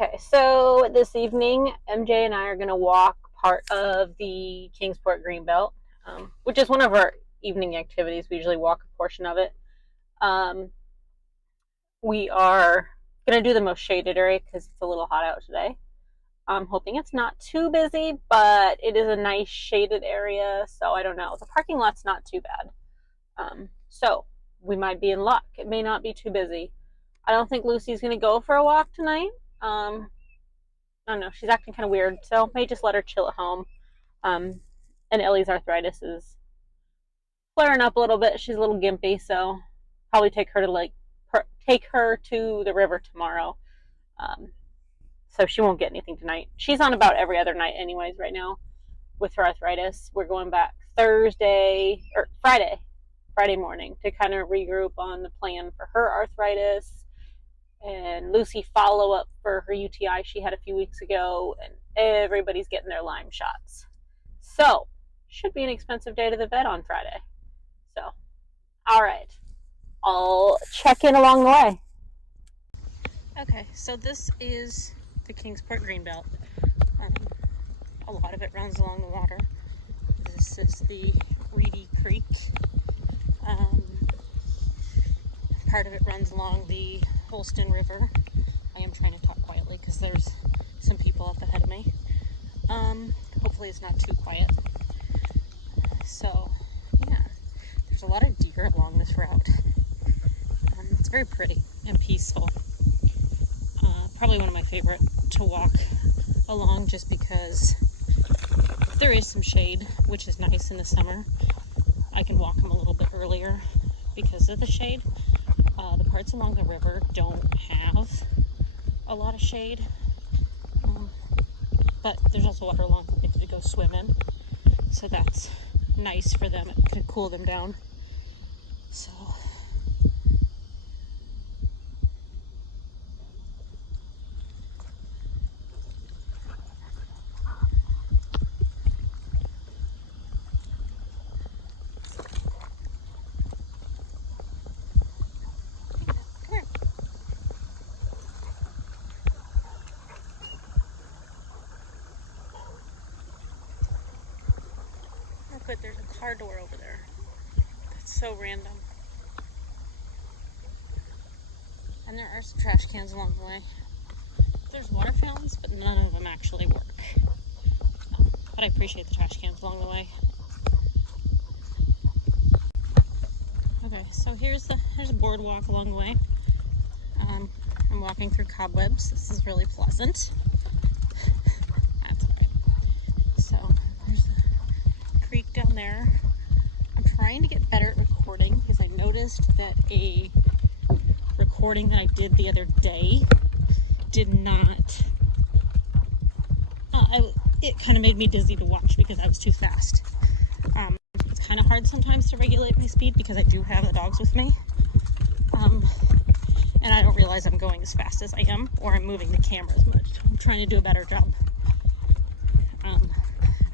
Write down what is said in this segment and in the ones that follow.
Okay, so this evening, MJ and I are going to walk part of the Kingsport Greenbelt, which is one of our evening activities. We usually walk a portion of it. Um, we are going to do the most shaded area because it's a little hot out today. I'm hoping it's not too busy, but it is a nice shaded area, so I don't know. The parking lot's not too bad. So we might be in luck. It may not be too busy. I don't think Lucy's going to go for a walk tonight. I don't know. She's acting kind of weird, so may just let her chill at home. And Ellie's arthritis is flaring up a little bit. She's a little gimpy, so probably take her to the river tomorrow. So she won't get anything tonight. She's on about every other night, anyways, right now with her arthritis. We're going back Friday morning to kind of regroup on the plan for her arthritis and Lucy follow up for her UTI she had a few weeks ago, and everybody's getting their Lyme shots. So, should be an expensive day to the vet on Friday. So, all right. I'll check in along the way. Okay, so this is the Kingsport Greenbelt. A lot of it runs along the water. This is the Reedy Creek. Part of it runs along the Holston River. I am trying to talk quietly because there's some people up ahead of me. Hopefully it's not too quiet. So, yeah, there's a lot of deer along this route. It's very pretty and peaceful. Probably one of my favorite to walk along just because there is some shade, which is nice in the summer. I can walk them a little bit earlier because of the shade. The parts along the river don't have a lot of shade, but there's also water along the way to go swim in, so that's nice for them. It can cool them down. So but there's a car door over there. That's so random. And there are some trash cans along the way. There's water fountains, but none of them actually work. But I appreciate the trash cans along the way. Okay, so here's a boardwalk along the way. I'm walking through cobwebs. This is really pleasant. That's all right. So there's the creek down there. I'm trying to get better at recording because I noticed that a recording that I did the other day did not, it kind of made me dizzy to watch because I was too fast. It's kind of hard sometimes to regulate my speed because I do have the dogs with me. And I don't realize I'm going as fast as I am, or I'm moving the camera as much. I'm trying to do a better job. I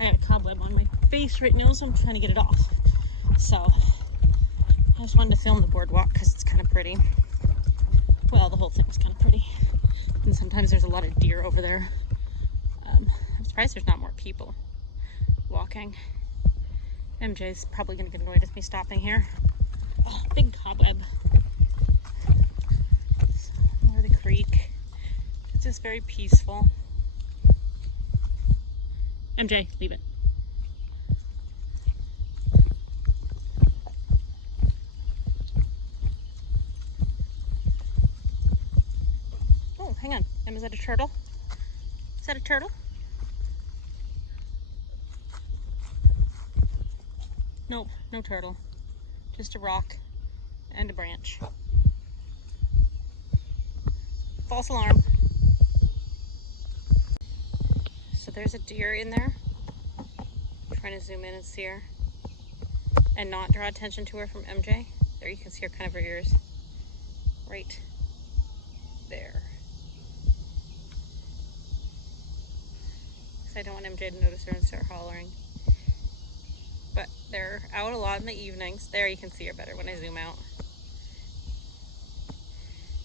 got a cobweb on my face right now, so I'm trying to get it off. So, I just wanted to film the boardwalk because it's kind of pretty. Well, the whole thing's kind of pretty. And sometimes there's a lot of deer over there. I'm surprised there's not more people walking. MJ's probably going to get annoyed with me stopping here. Oh, big cobweb. More of the creek. It's just very peaceful. MJ, leave it. Oh, hang on. Is that a turtle? Is that a turtle? Nope, no turtle. Just a rock and a branch. False alarm. So there's a deer in there. I'm trying to zoom in and see her and not draw attention to her from MJ. There you can see her kind of her ears. Right there. Because I don't want MJ to notice her and start hollering. But they're out a lot in the evenings. There you can see her better when I zoom out.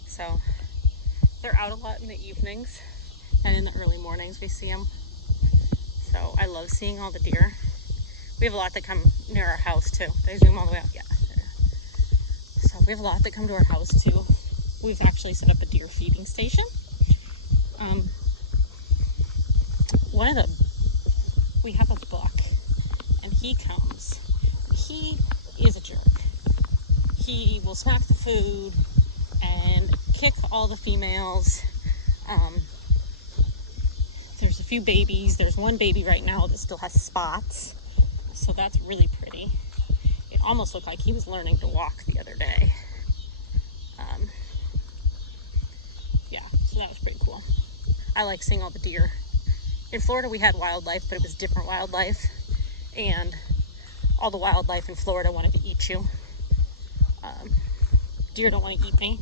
So they're out a lot in the evenings. and in the early mornings we see them. So I love seeing all the deer. We have a lot that come near our house too. Did I zoom all the way up? Yeah. So we have a lot that come to our house too. We've actually set up a deer feeding station. We have a buck, and he comes. He is a jerk. He will smack the food and kick all the females. There's a few babies. There's one baby right now that still has spots, so that's really pretty. It almost looked like he was learning to walk the other day. Yeah, so that was pretty cool. I like seeing all the deer. In Florida we had wildlife, but it was different wildlife, and all the wildlife in Florida wanted to eat you. Deer don't want to eat me.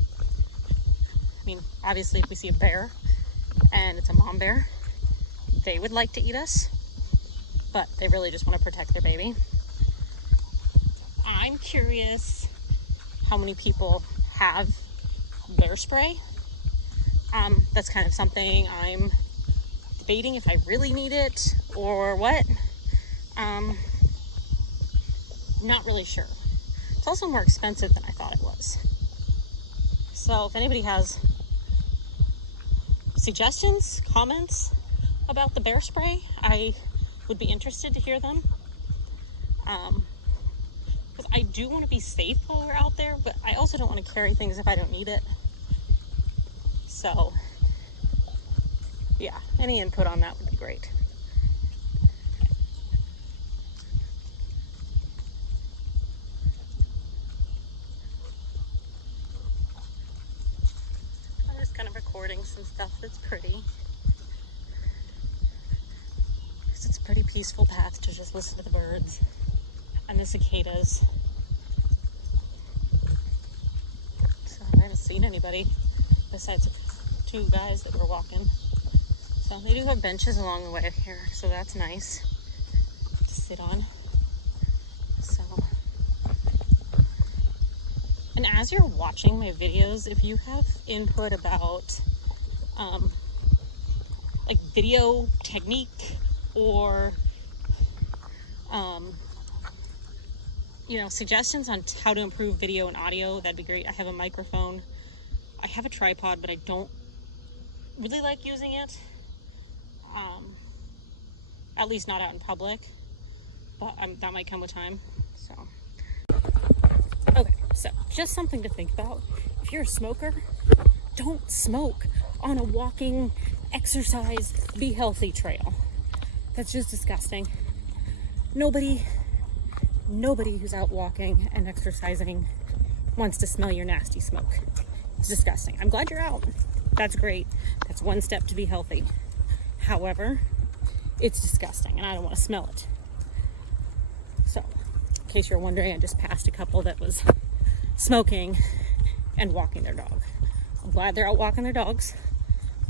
I mean, obviously if we see a bear and it's a mom bear, they would like to eat us, but they really just want to protect their baby. I'm curious how many people have bear spray. That's kind of something I'm debating if I really need it or what. Not really sure. It's also more expensive than I thought it was. So if anybody has suggestions, comments about the bear spray, I would be interested to hear them. Because I do want to be safe while we're out there, but I also don't want to carry things if I don't need it. So yeah, any input on that would be great. I'm just kind of recording some stuff that's pretty. Because it's a pretty peaceful path to just listen to the birds and the cicadas. So I haven't seen anybody besides two guys that were walking. So they do have benches along the way here, so that's nice to sit on. So, and as you're watching my videos, if you have input about like video technique or suggestions on how to improve video and audio, that'd be great. I have a microphone. I have a tripod, but I don't really like using it. At least not out in public, but that might come with time. So, okay, so just something to think about. If you're a smoker, don't smoke on a walking, exercise, be healthy trail. That's just disgusting. Nobody who's out walking and exercising wants to smell your nasty smoke. It's disgusting. I'm glad you're out. That's great. That's one step to be healthy. However, it's disgusting and I don't want to smell it. So, in case you're wondering, I just passed a couple that was smoking and walking their dog. I'm glad they're out walking their dogs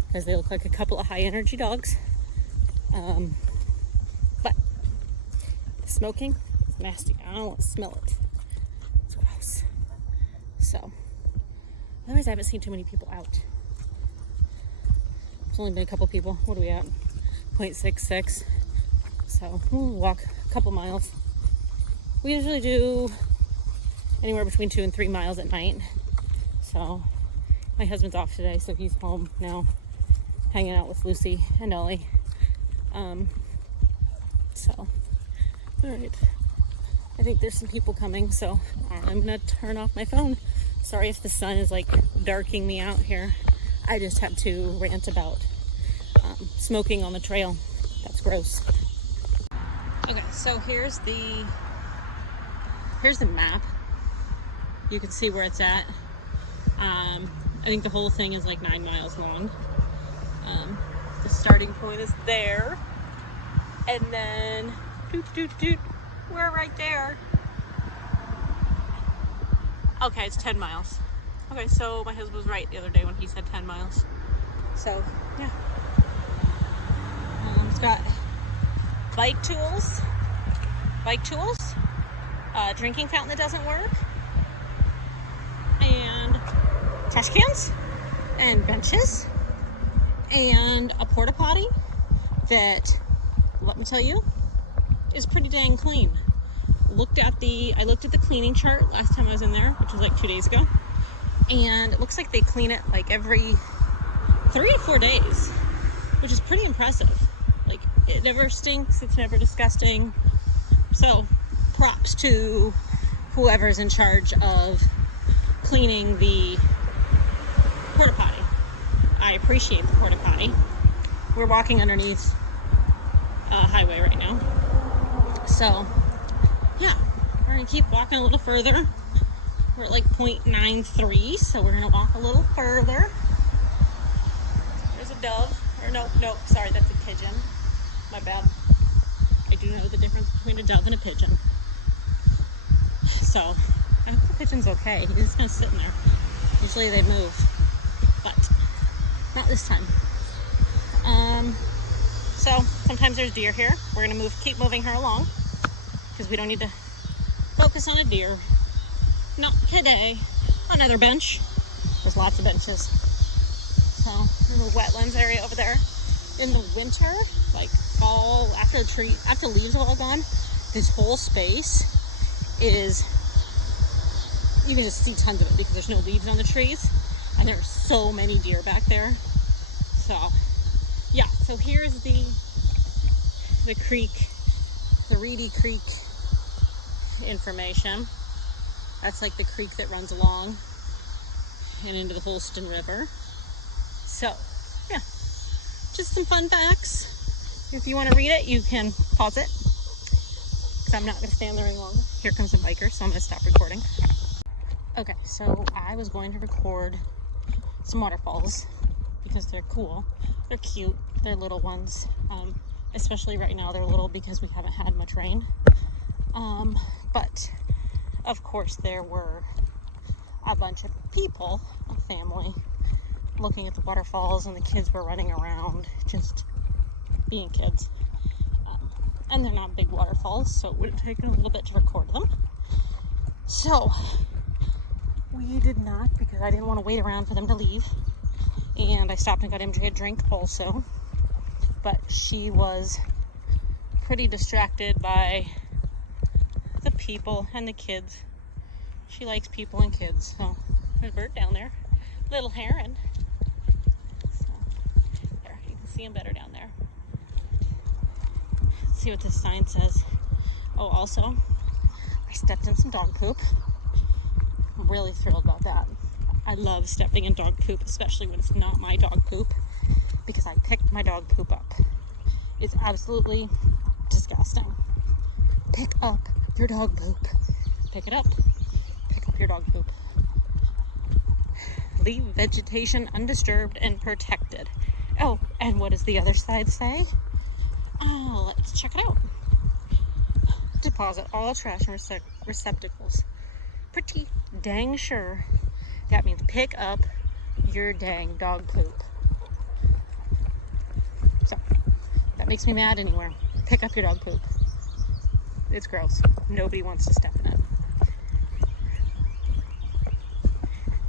because they look like a couple of high energy dogs. But smoking is nasty. I don't want to smell it. It's gross. So, otherwise I haven't seen too many people out. There's only been a couple people. What are we at? 0.66. So we'll walk a couple miles. We usually do anywhere between 2 and 3 miles at night. So my husband's off today, so he's home now, hanging out with Lucy and Ollie. So, all right. I think there's some people coming, so I'm gonna turn off my phone. Sorry if the sun is like darking me out here. I just had to rant about smoking on the trail. That's gross. Okay, so here's the map. You can see where it's at. I think the whole thing is like 9 miles long. The starting point is there, and then we're right there. Okay, it's 10 miles. Okay, so my husband was right the other day when he said 10 miles. So, yeah. It's got bike tools, drinking fountain that doesn't work, and trash cans, and benches, and a porta potty that, let me tell you, is pretty dang clean. I looked at the cleaning chart last time I was in there, which was like 2 days ago, and it looks like they clean it like every 3 to 4 days, which is pretty impressive. Like, it never stinks, it's never disgusting. So props to whoever's in charge of cleaning the porta potty. I appreciate the porta potty. We're walking underneath a highway right now, so yeah, we're gonna keep walking a little further. We're at like 0.93, so we're gonna walk a little further. There's a dove, or nope, sorry, that's a pigeon. My bad. I do know the difference between a dove and a pigeon. So I hope the pigeon's okay. He's just gonna sit in there. Usually they move, but not this time. So sometimes there's deer here. We're gonna keep moving her along because we don't need to focus on a deer. Not today. Another bench. There's lots of benches. So little wetlands area over there. In the winter, like fall, after leaves are all gone, this whole space is, you can just see tons of it because there's no leaves on the trees, and there's so many deer back there. So yeah, so here's the creek, the Reedy Creek information. That's like the creek that runs along and into the Holston River. So yeah, just some fun facts. If you want to read it, you can pause it, because I'm not going to stand there any longer. Here comes a biker, so I'm going to stop recording. Okay, so I was going to record some waterfalls because they're cool. They're cute. They're little ones. Especially right now, they're little because we haven't had much rain. But of course, there were a bunch of people, a family, looking at the waterfalls, and the kids were running around just being kids. And they're not big waterfalls, so it would have taken a little bit to record them. So we did not, because I didn't want to wait around for them to leave. And I stopped and got MJ a drink also. But she was pretty distracted by the people and the kids. She likes people and kids. So there's a bird down there, little heron. So there, you can see him better down there. Let's see what this sign says. Oh, also, I stepped in some dog poop. I'm really thrilled about that. I love stepping in dog poop, especially when it's not my dog poop, because I picked my dog poop up. It's absolutely disgusting. Pick up your dog poop. Pick it up. Pick up your dog poop. Leave vegetation undisturbed and protected. Oh, and what does the other side say? Oh, let's check it out. Deposit all trash and receptacles. Pretty dang sure that means pick up your dang dog poop. So, that makes me mad anywhere. Pick up your dog poop. It's gross. Nobody wants to step in it.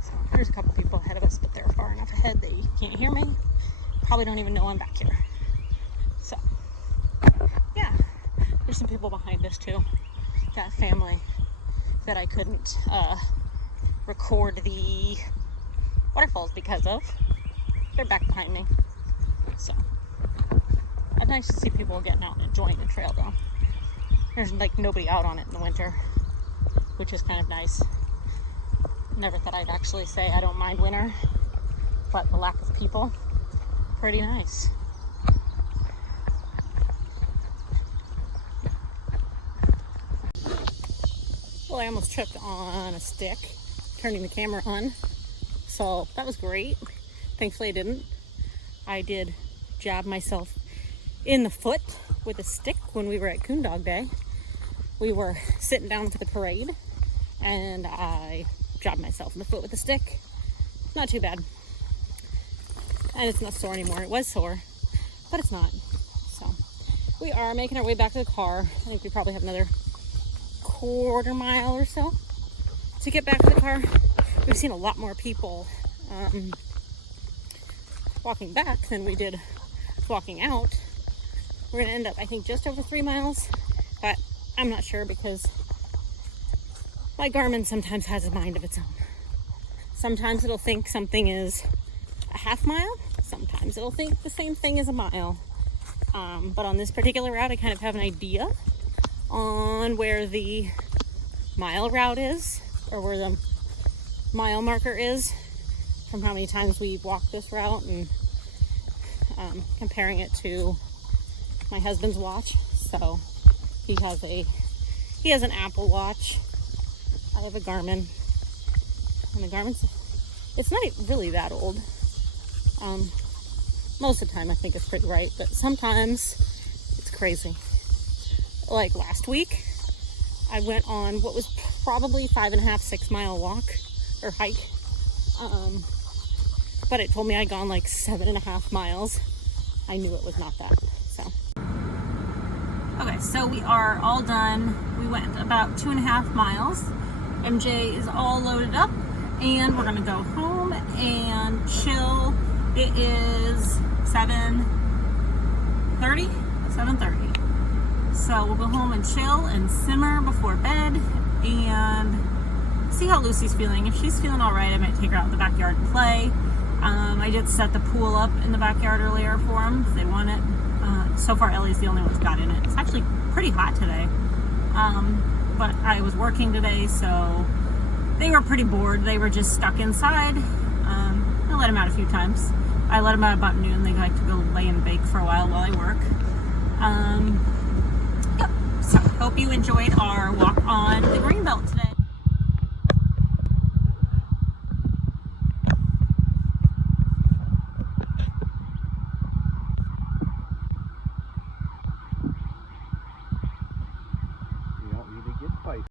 So, there's a couple people ahead of us, but they're far enough ahead they can't hear me. Probably don't even know I'm back here. So, yeah. There's some people behind us too. That family that I couldn't record the waterfalls because of. They're back behind me. So, it's nice to see people getting out and enjoying the trail though. There's like nobody out on it in the winter, which is kind of nice. Never thought I'd actually say I don't mind winter, but the lack of people, pretty nice. Well, I almost tripped on a stick, turning the camera on, so that was great. Thankfully I didn't. I did jab myself in the foot with a stick when we were at Coon Dog Day. We were sitting down for the parade, and I jabbed myself in the foot with a stick. Not too bad. And it's not sore anymore. It was sore, but it's not. So we are making our way back to the car. I think we probably have another quarter mile or so to get back to the car. We've seen a lot more people walking back than we did walking out. We're gonna end up, I think, just over 3 miles, but I'm not sure because my Garmin sometimes has a mind of its own. Sometimes it'll think something is a half mile. Sometimes it'll think the same thing as a mile. But on this particular route, I kind of have an idea on where the mile route is, or where the mile marker is, from how many times we've walked this route, and comparing it to my husband's watch. So he has an Apple Watch. I have a Garmin, and the Garmin's, it's not really that old. Most of the time I think it's pretty right, but sometimes it's crazy. Like last week, I went on what was probably 5.5, 6 mile walk or hike. But it told me I'd gone like 7.5 miles. I knew it was not that, so. Okay, so we are all done. We went about 2.5 miles. MJ is all loaded up, and we're gonna go home and chill. It is 7:30. So we'll go home and chill and simmer before bed and see how Lucy's feeling. If she's feeling all right, I might take her out in the backyard and play. I did set the pool up in the backyard earlier for them if they want it. So far, Ellie's the only one who's got in it. It's actually pretty hot today. But I was working today, so they were pretty bored. They were just stuck inside. I let them out a few times. I let them out about noon. They like to go lay and bake for a while I work. Yep. So hope you enjoyed our walk on the Greenbelt today. You don't need to get fight.